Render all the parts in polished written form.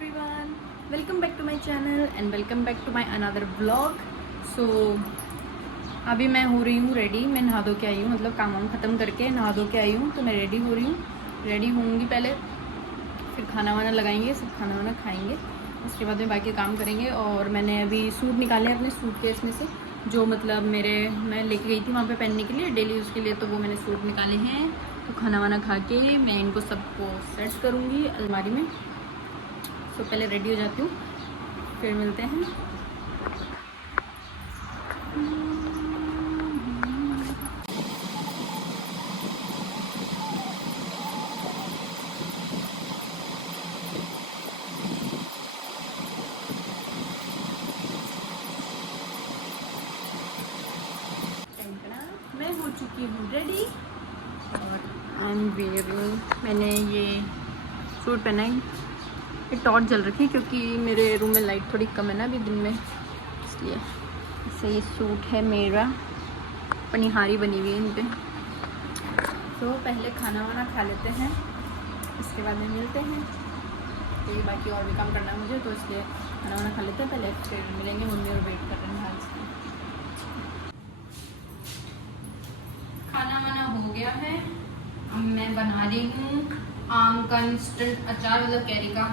everyone, welcome back to my channel and welcome back to my another vlog. So अभी मैं हो रही हूँ रेडी। मैं नहा धो के आई हूँ, मतलब काम वाम ख़त्म करके नहा धो के आई हूँ, तो मैं रेडी हो रही हूँ। रेडी होंगी पहले, फिर खाना वाना लगाएंगे, सब खाना वाना खाएंगे, उसके बाद में बाकी काम करेंगे। और मैंने अभी सूट निकाले अपने सूटकेस में से, जो मतलब मैं लेके गई थी वहाँ पे पहनने के लिए डेली यूज़ के लिए, तो वो मैंने सूट निकाले हैं। तो खाना वाना खा के मैं इनको सबको सेट करूँगी अलमारी में। तो पहले रेडी हो जाती हूँ, फिर मिलते हैं। मैं हो चुकी हूँ रेडी और आई एम वेयरिंग। मैंने ये सूट पहना है, ये टॉर्च जल रखी है क्योंकि मेरे रूम में लाइट थोड़ी कम है ना अभी दिन में, इसलिए। इससे ये सूट है मेरा, पनिहारी बनी हुई है इन पर। तो पहले खाना वाना खा लेते हैं, इसके बाद में मिलते हैं। तो ये बाकी और भी काम करना है मुझे, तो इसलिए खाना वाना खा लेते हैं पहले, फिर मिलेंगे। मम्मी और वेट कर रहे हैं हाल से। खाना वाना हो गया है। अब मैं बना रही हूँ आम का इंस्टेंट अचार, मतलब कैरी का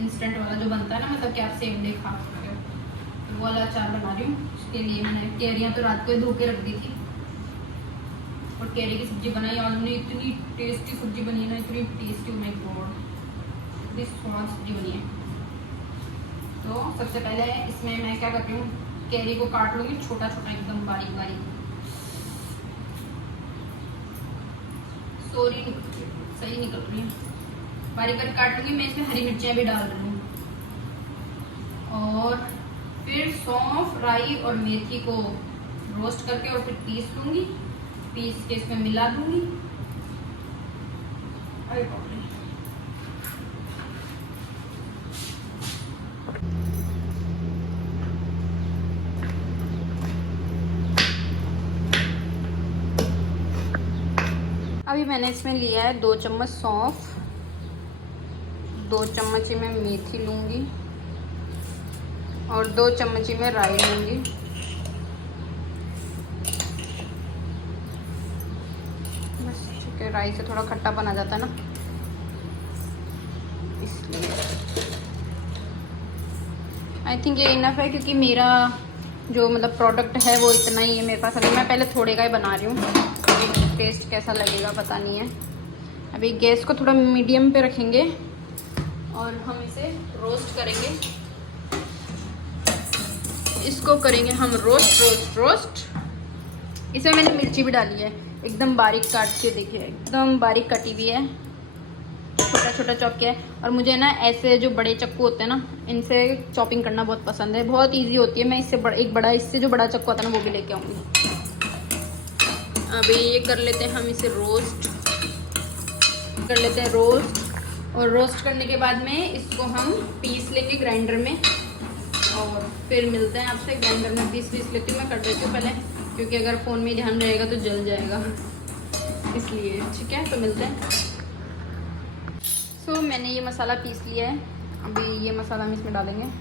इंस्टेंट वाला जो बनता है ना, मतलब कि आप सेम डे खा सकते हो, तो वो वाला अचार बना रही हूँ। उसके लिए मैंने कैरियाँ तो रात को ही धो के रख दी थी, और कैरी की सब्जी बनाई। और हमने इतनी टेस्टी सब्जी बनी ना, इतनी टेस्टी, माय गॉड, इतनी स्वाद सब्जी बनी है। तो सबसे पहले इसमें मैं क्या करती हूँ, कैरी को काट लूँगी छोटा छोटा, एकदम बारीक बारीक। सही निकल रही है, बारीक बारीक काट लूँगी मैं। इसमें हरी मिर्चियाँ भी डाल रही हूँ, और फिर सौंफ, राई और मेथी को रोस्ट करके और फिर पीस लूँगी। पीस के इसमें मिला दूँगी। अभी मैंने इसमें लिया है 2 चम्मच सौंफ, 2 चम्मच ही मैं मेथी लूँगी, और 2 चम्मच ही मैं राई लूँगी। बस ठीक है, राई से थोड़ा खट्टापन आ जाता है ना, इसलिए आई थिंक ये इनफ है, क्योंकि मेरा जो मतलब प्रोडक्ट है वो इतना ही है मेरे पास। अभी मैं पहले थोड़े का ही बना रही हूँ, टेस्ट कैसा लगेगा पता नहीं है। अभी गैस को थोड़ा मीडियम पे रखेंगे और हम इसे रोस्ट करेंगे। इसको करेंगे हम रोस्ट। इसमें मैंने मिर्ची भी डाली है, एकदम बारीक काट के, देखिए एकदम बारीक कटी हुई है, छोटा छोटा चॉप किया है। और मुझे ना ऐसे जो बड़े चक्कू होते हैं ना, इनसे चॉपिंग करना बहुत पसंद है, बहुत ईजी होती है। मैं इससे इससे जो बड़ा चक्कू आता है ना, वो भी लेके आऊँगी। अभी ये कर लेते हैं हम इसे रोस्ट कर लेते हैं रोस्ट। और रोस्ट करने के बाद में इसको हम पीस लेंगे ग्राइंडर में, और फिर मिलते हैं आपसे। ग्राइंडर में पीस लेती हूँ, मैं कर देती हूँ पहले, क्योंकि अगर फ़ोन में ध्यान रहेगा तो जल जाएगा, इसलिए। ठीक है, तो मिलते हैं। सो मैंने ये मसाला पीस लिया है। अभी ये मसाला हम इसमें डालेंगे।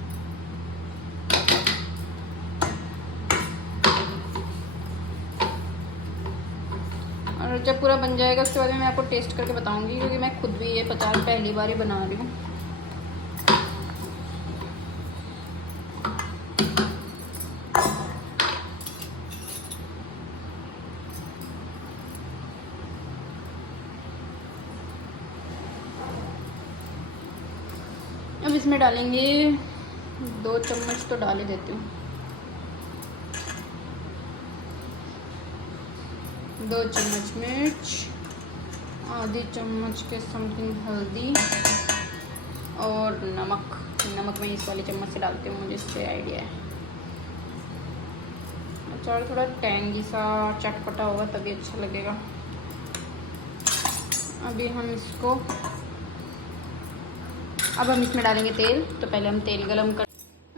और जब पूरा बन जाएगा उसके बाद में मैं आपको टेस्ट करके बताऊंगी, क्योंकि मैं खुद भी ये पहली बार ही बना रही हूँ। अब इसमें डालेंगे 2 चम्मच, तो डाल ही देती हूँ, 2 चम्मच मिर्च, आधी चम्मच के समथिंग हल्दी, और नमक मैं इस वाली चम्मच से डालती हूँ, मुझे इससे आइडिया है। अचार थोड़ा टैंगी सा चटपटा होगा तभी अच्छा लगेगा। अब हम इसमें डालेंगे तेल। तो पहले हम तेल गरम कर,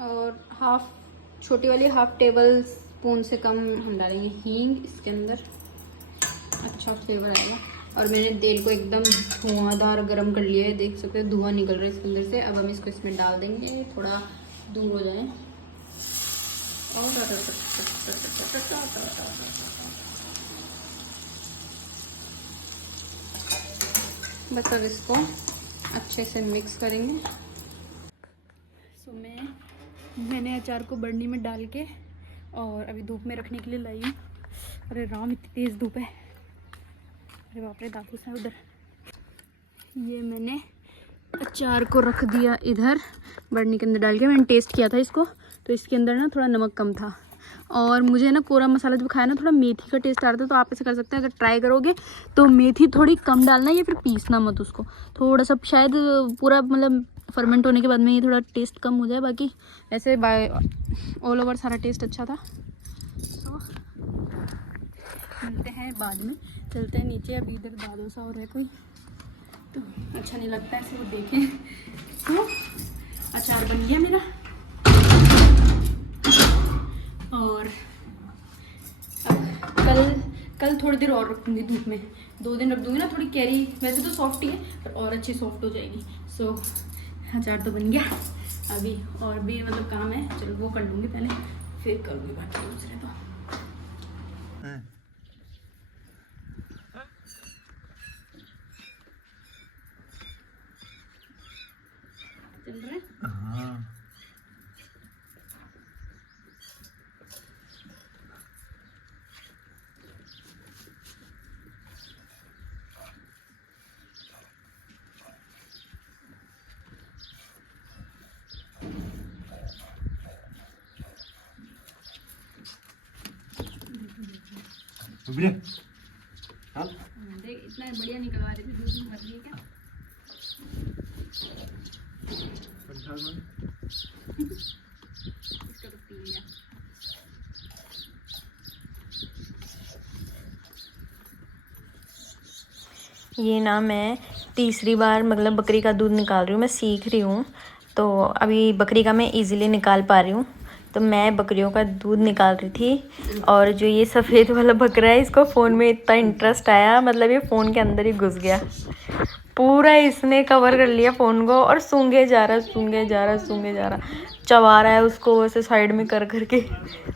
और छोटी वाली हाफ टेबल स्पून से कम हम डालेंगे हींग इसके अंदर, अच्छा फ्लेवर आएगा। और मैंने तेल को एकदम धुआंधार गरम कर लिया है, देख सकते हैं धुआं निकल रहा है इसके अंदर से। अब हम इसको इसमें डाल देंगे, थोड़ा दूर हो जाए। बस अब इसको अच्छे से मिक्स करेंगे। सो मैंने अचार को बर्नी में डाल के और अभी धूप में रखने के लिए लाई हूँ। अरे राम, इतनी तेज़ धूप है, अरे बाप रे, दांतों से उधर। ये मैंने अचार को रख दिया इधर बर्नी के अंदर डाल के। मैंने टेस्ट किया था इसको, तो इसके अंदर ना थोड़ा नमक कम था। और मुझे ना कोरा मसाला जब खाया ना थोड़ा मेथी का टेस्ट आ रहा था। तो आप ऐसे कर सकते हैं, अगर ट्राई करोगे तो मेथी थोड़ी कम डालना या फिर पीसना मत उसको। थोड़ा सा शायद पूरा मतलब फर्मेंट होने के बाद में ये थोड़ा टेस्ट कम हो जाए, बाकी ऐसे ऑल ओवर सारा टेस्ट अच्छा था। तो मिलते हैं बाद में, चलते हैं नीचे। अभी इधर दादो सा और है कोई, तो अच्छा नहीं लगता ऐसे वो देखें। तो अचार बन गया मेरा, और अब कल थोड़ी देर और रखूँगी धूप में, 2 दिन रख दूँगी ना। थोड़ी कैरी वैसे तो सॉफ्ट ही है और अच्छी सॉफ्ट हो जाएगी। सो अचार तो बन गया, अभी और भी मतलब काम है, चलो वो कर लूँगी पहले, फिर करूँगी बाकी दूसरे। तो चल रहा है। हाँ। देख इतना बढ़िया निकलवा रही थी, 2 दिन मर गई क्या? इसका तो पी लिया। ये ना मैं तीसरी बार मतलब बकरी का दूध निकाल रही हूँ, मैं सीख रही हूँ। तो अभी बकरी का मैं इजीली निकाल पा रही हूँ। तो मैं बकरियों का दूध निकाल रही थी, और जो ये सफ़ेद वाला बकरा है इसको फ़ोन में इतना इंटरेस्ट आया, मतलब ये फ़ोन के अंदर ही घुस गया पूरा। इसने कवर कर लिया फ़ोन को और सूंघे जा रहा, चबा रहा है उसको वैसे साइड में कर करके।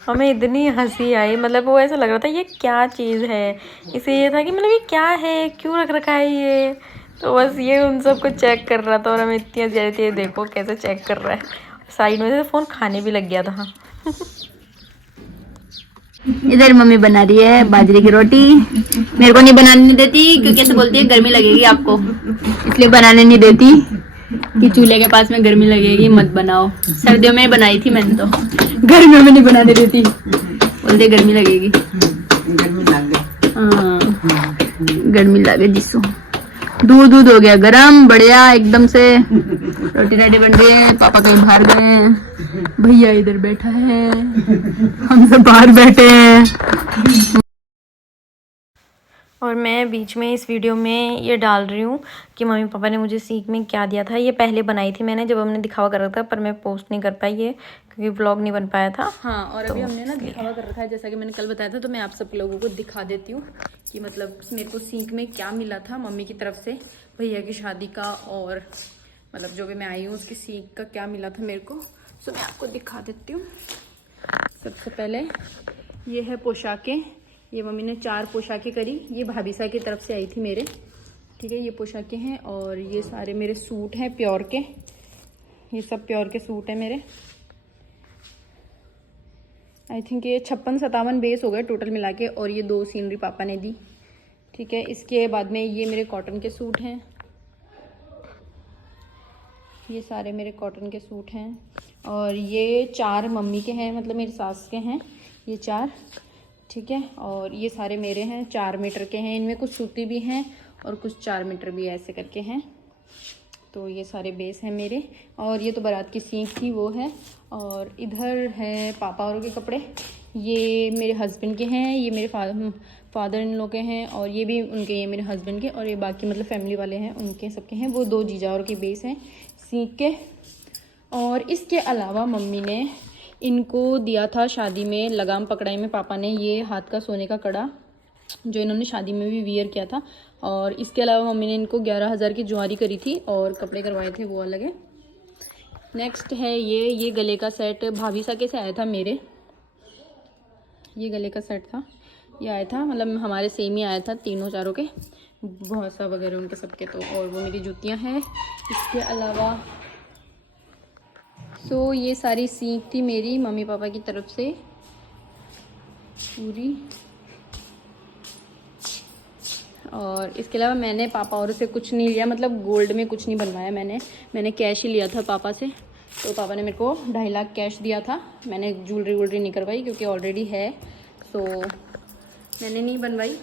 हमें इतनी हंसी आई, मतलब वो ऐसा लग रहा था ये क्या चीज़ है। इसे ये था कि मतलब ये क्या है, क्यों रख रखा है ये। तो बस ये उन सबको चेक कर रहा था और हमें इतनी हंसी आई थी, देखो कैसे चेक कर रहा है। साइड में से फ़ोन खाने भी लग गया था। इधर मम्मी बना रही है बाजरे की रोटी, मेरे को नहीं बनाने देती क्योंकि ऐसे बोलती है गर्मी लगेगी आपको, इसलिए बनाने नहीं देती कि चूल्हे के पास में गर्मी लगेगी मत बनाओ। सर्दियों में बनाई थी मैंने, तो गर्मियों में नहीं बनाने देती, बोलते गर्मी लगेगी। हाँ गर्मी लगे जिसको। दूध हो गया गरम बढ़िया एकदम से, रोटी राटी बन रही है। पापा कहीं बाहर गए हैं, भैया इधर बैठा है, हम सब बाहर बैठे हैं। और मैं बीच में इस वीडियो में ये डाल रही हूँ कि मम्मी पापा ने मुझे सीख में क्या दिया था। ये पहले बनाई थी मैंने, जब हमने दिखावा कर रखा था, पर मैं पोस्ट नहीं कर पाई ये क्योंकि व्लॉग नहीं बन पाया था। हाँ, और तो अभी हमने ना दिखावा कर रखा है जैसा कि मैंने कल बताया था। तो मैं आप सब लोगों को दिखा देती हूँ कि मतलब मेरे को सीख में क्या मिला था मम्मी की तरफ से, भैया की शादी का, और मतलब जो भी मैं आई हूँ उसकी सीख का क्या मिला था मेरे को। सो मैं आपको दिखा देती हूँ। सबसे पहले ये है पोशाकें, ये मम्मी ने 4 पोशाकें करी, ये भाभी सा की तरफ से आई थी मेरे, ठीक है। ये पोशाकें हैं और ये सारे मेरे सूट हैं प्योर के, ये सब प्योर के सूट हैं मेरे। आई थिंक ये 56-57 बेस हो गए टोटल मिला के, और ये 2 सीनरी पापा ने दी, ठीक है। इसके बाद में ये मेरे कॉटन के सूट हैं, ये सारे मेरे कॉटन के सूट हैं। और ये 4 मम्मी के हैं, मतलब मेरी सास के हैं ये 4, ठीक है। और ये सारे मेरे हैं, 4 मीटर के हैं। इनमें कुछ सूती भी हैं और कुछ 4 मीटर भी ऐसे करके हैं। तो ये सारे बेस हैं मेरे। और ये तो बारात की सीख थी वो है। और इधर है पापा औरों के कपड़े, ये मेरे हस्बैंड के हैं, ये मेरे फादर इन लोग के हैं, और ये भी उनके, ये मेरे हस्बैंड के, और ये बाकी मतलब फैमिली वाले हैं उनके सबके हैं। वो 2 जीजा और के बेस हैं सीख के। और इसके अलावा मम्मी ने इनको दिया था शादी में लगाम पकड़ाई में, पापा ने ये हाथ का सोने का कड़ा, जो इन्होंने शादी में भी वियर किया था। और इसके अलावा मम्मी ने इनको 11,000 की ज्वेलरी करी थी और कपड़े करवाए थे, वो अलग है। नेक्स्ट है ये गले का सेट भाभी सा से आया था मेरे, ये गले का सेट था, ये आया था, मतलब हमारे सेम ही आया था, तीनों चारों के, बहुत सा वगैरह उनके सबके। तो और वो मेरी जूतियाँ हैं। इसके अलावा ये सारी सीख थी मेरी मम्मी पापा की तरफ से पूरी। और इसके अलावा मैंने पापा और से कुछ नहीं लिया, मतलब गोल्ड में कुछ नहीं बनवाया मैंने कैश ही लिया था पापा से। तो पापा ने मेरे को 2.5 लाख कैश दिया था। मैंने ज्वेलरी वूलरी नहीं करवाई क्योंकि ऑलरेडी है, तो मैंने नहीं बनवाई,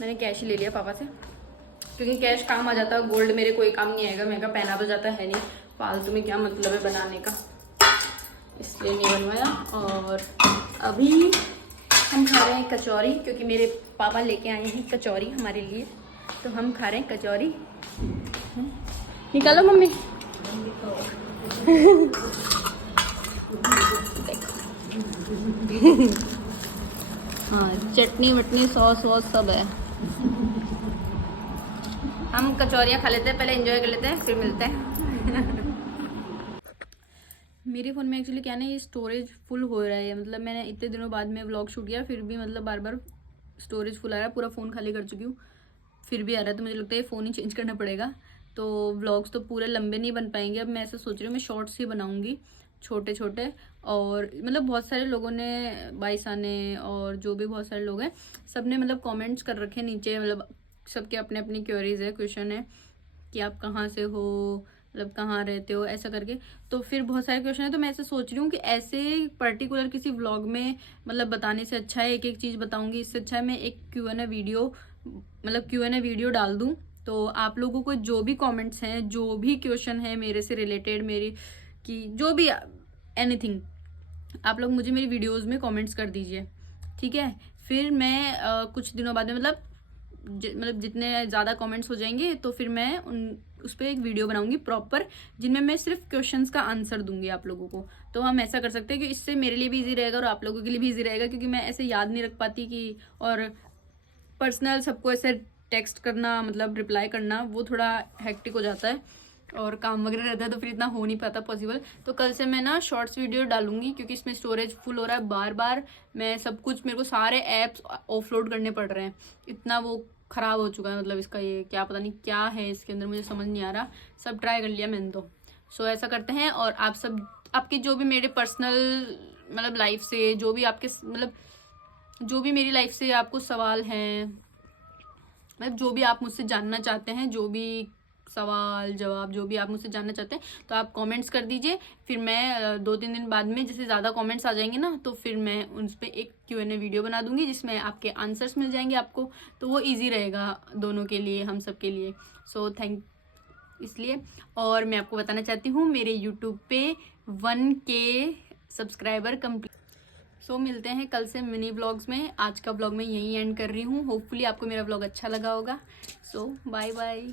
मैंने कैश ही ले लिया पापा से, क्योंकि कैश काम आ जाता है, गोल्ड मेरे कोई काम नहीं आएगा, मेरे का पहना तो जाता है नहीं, फालतू में क्या मतलब है बनाने का, इसलिए नहीं बनवाया। और अभी हम खा रहे हैं कचौरी, क्योंकि मेरे पापा लेके आए हैं कचौरी हमारे लिए, तो हम खा रहे हैं कचौरी। निकालो मम्मी। हाँ, चटनी वटनी सॉस वॉस सब है। हम कचौरियाँ खा लेते हैं, पहले एंजॉय कर लेते हैं, फिर मिलते हैं। मेरे फ़ोन में एक्चुअली क्या ना, ये स्टोरेज फुल हो रहा है, मतलब मैंने इतने दिनों बाद में व्लॉग शूट किया, फिर भी मतलब बार बार स्टोरेज फुल आ रहा है, पूरा फ़ोन खाली कर चुकी हूँ, फिर भी आ रहा है। तो मुझे लगता है फ़ोन ही चेंज करना पड़ेगा। तो व्लॉग्स तो पूरे लंबे नहीं बन पाएंगे, अब मैं ऐसा सोच रही हूँ मैं शॉर्ट्स ही बनाऊँगी, छोटे छोटे। और मतलब बहुत सारे लोगों ने, बाईसा ने और जो भी बहुत सारे लोग हैं, सब ने मतलब कमेंट्स कर रखे नीचे, मतलब सबके अपने अपनी क्वेरीज है, क्वेश्चन है कि आप कहाँ से हो, मतलब कहाँ रहते हो, ऐसा करके। तो फिर बहुत सारे क्वेश्चन है, तो मैं ऐसे सोच रही हूँ कि ऐसे पर्टिकुलर किसी व्लॉग में मतलब बताने से अच्छा है एक एक चीज़ बताऊँगी, इससे अच्छा है मैं एक Q&A वीडियो, मतलब Q&A वीडियो डाल दूँ। तो आप लोगों को जो भी कमेंट्स हैं, जो भी क्वेश्चन है मेरे से रिलेटेड, मेरी की जो भी एनीथिंग, आप लोग मुझे मेरी वीडियोस में कमेंट्स कर दीजिए, ठीक है। फिर मैं कुछ दिनों बाद में मतलब जितने ज़्यादा कमेंट्स हो जाएंगे तो फिर मैं उस पर एक वीडियो बनाऊंगी प्रॉपर, जिनमें मैं सिर्फ क्वेश्चंस का आंसर दूंगी आप लोगों को। तो हम ऐसा कर सकते हैं कि इससे मेरे लिए भी इजी रहेगा और आप लोगों के लिए भी इजी रहेगा, क्योंकि मैं ऐसे याद नहीं रख पाती कि, और पर्सनल सबको ऐसे टेक्स्ट करना, मतलब रिप्लाई करना, वो थोड़ा हेक्टिक हो जाता है और काम वगैरह रहता है, तो फिर इतना हो नहीं पाता पॉसिबल। तो कल से मैं ना शॉर्ट्स वीडियो डालूंगी, क्योंकि इसमें स्टोरेज फुल हो रहा है बार बार। मैं सब कुछ, मेरे को सारे ऐप्स ऑफलोड करने पड़ रहे हैं, इतना वो ख़राब हो चुका है, मतलब इसका ये क्या पता नहीं क्या है इसके अंदर, मुझे समझ नहीं आ रहा। सब ट्राई कर लिया मैंने तो। सो ऐसा करते हैं, और आप सब, आपके जो भी मेरे पर्सनल मतलब लाइफ से, जो भी आपके मतलब जो भी मेरी लाइफ से आपको सवाल हैं, मतलब जो भी आप मुझसे जानना चाहते हैं, जो भी सवाल जवाब जो भी आप मुझसे जानना चाहते हैं, तो आप कमेंट्स कर दीजिए। फिर मैं 2-3 दिन बाद में, जैसे ज़्यादा कमेंट्स आ जाएंगे ना, तो फिर मैं उस पर एक Q&A वीडियो बना दूंगी, जिसमें आपके आंसर्स मिल जाएंगे आपको, तो वो इजी रहेगा दोनों के लिए, हम सब के लिए। सो थैंक इसलिए। और मैं आपको बताना चाहती हूँ, मेरे यूट्यूब पे 1K सब्सक्राइबर कंप्लीट। सो मिलते हैं कल से मिनी व्लॉग्स में। आज का व्लॉग मैं यहीं एंड कर रही हूँ। होपफुली आपको मेरा व्लॉग अच्छा लगा होगा। सो बाय बाय।